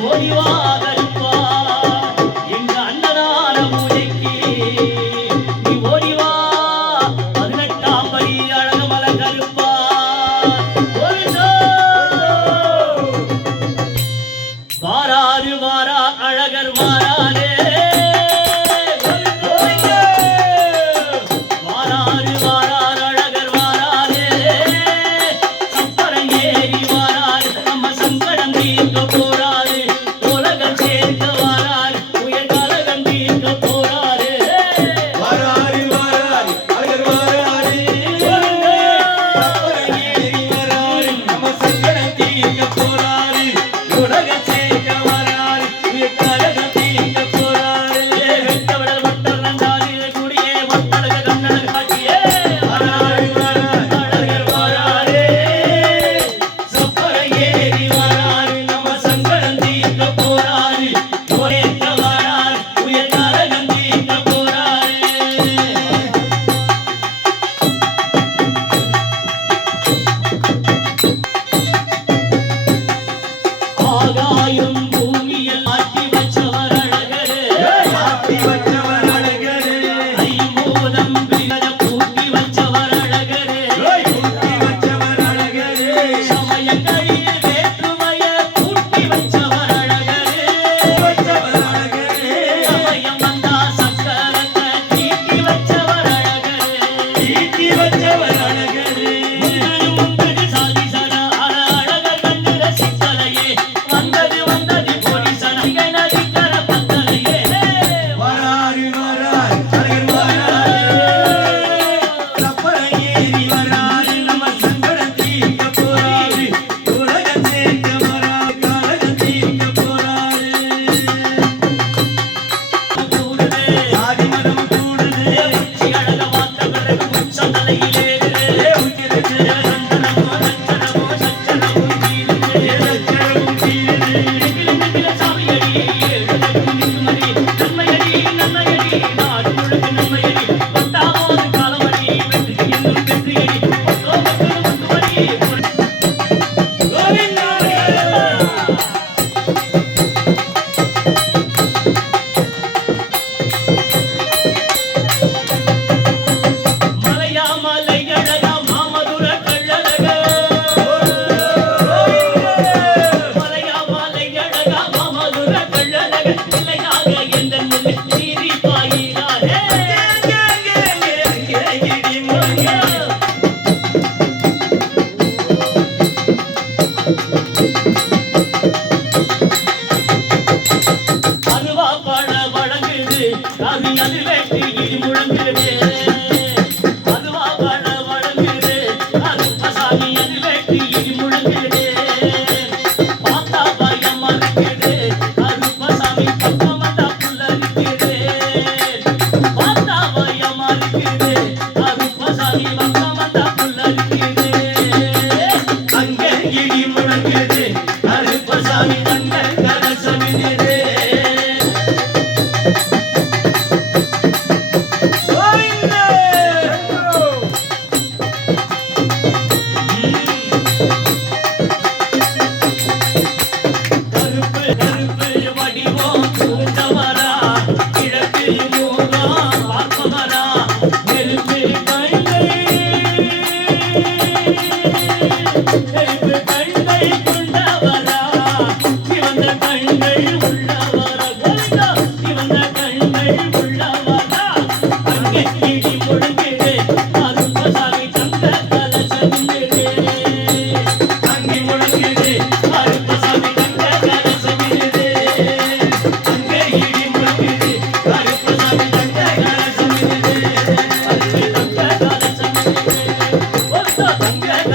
森は மலையிலே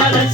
மலர்